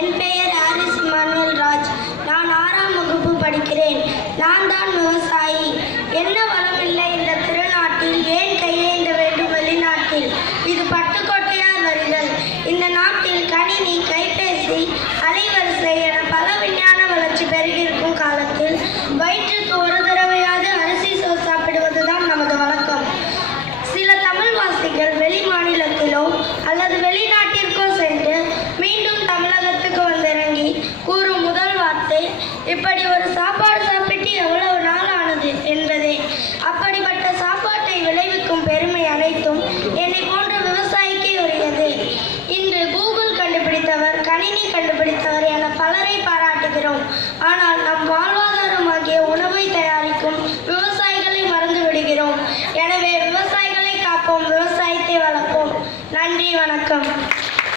என் பெயர் Harris Emmanuel Raj. நான் 6ஆம் வகுப்பு படிக்கிறேன். நான் தான் விவசாயி. என்ன வளமில்லை இந்த திருநாட்டில், ஏன் கையேந்த வேண்டும் வெளிநாட்டில்? இது பட்டுக்கோட்டையார் வரிகள். இந்த நாட்டில் கணினி, கைபேசி, அலைவரிசை என பல விஞ்ஞான வளர்ச்சி பெருகியிருக்கும் காலத்தில் வயிற்றுக்கு ஒரு தடவையாவது அரிசி சோறு சாப்பிடுவதுதான் நமது வழக்கம். சில தமிழ்வாசிகள் வெளி மாநிலத்திலோ அல்லது வெளிநாட்டிற்கோ சென்று மீண்டும் தமிழகத்துக்கு வந்திறங்கி கூறும் முதல் வார்த்தை, இப்படி ஒரு சாப்பாடு சாப்பிட்டு எவ்வளவு நாள் ஆனது என்பதே. அப்படிப்பட்ட சாப்பாட்டை விளைவிக்கும் பெருமை அனைத்தும் என்னை போன்ற விவசாயிக்கே உரியது. இன்று கூகுள் கண்டுபிடித்தவர், கணினி கண்டுபிடித்தவர் என பலரை பாராட்டுகிறோம். ஆனால் நம் வாழ்வாதாரமாகிய உணவை தயாரிக்கும் விவசாயிகளை மறந்து விடுகிறோம். எனவே விவசாயிகளை காப்போம், விவசாயத்தை வளர்ப்போம். நன்றி, வணக்கம்.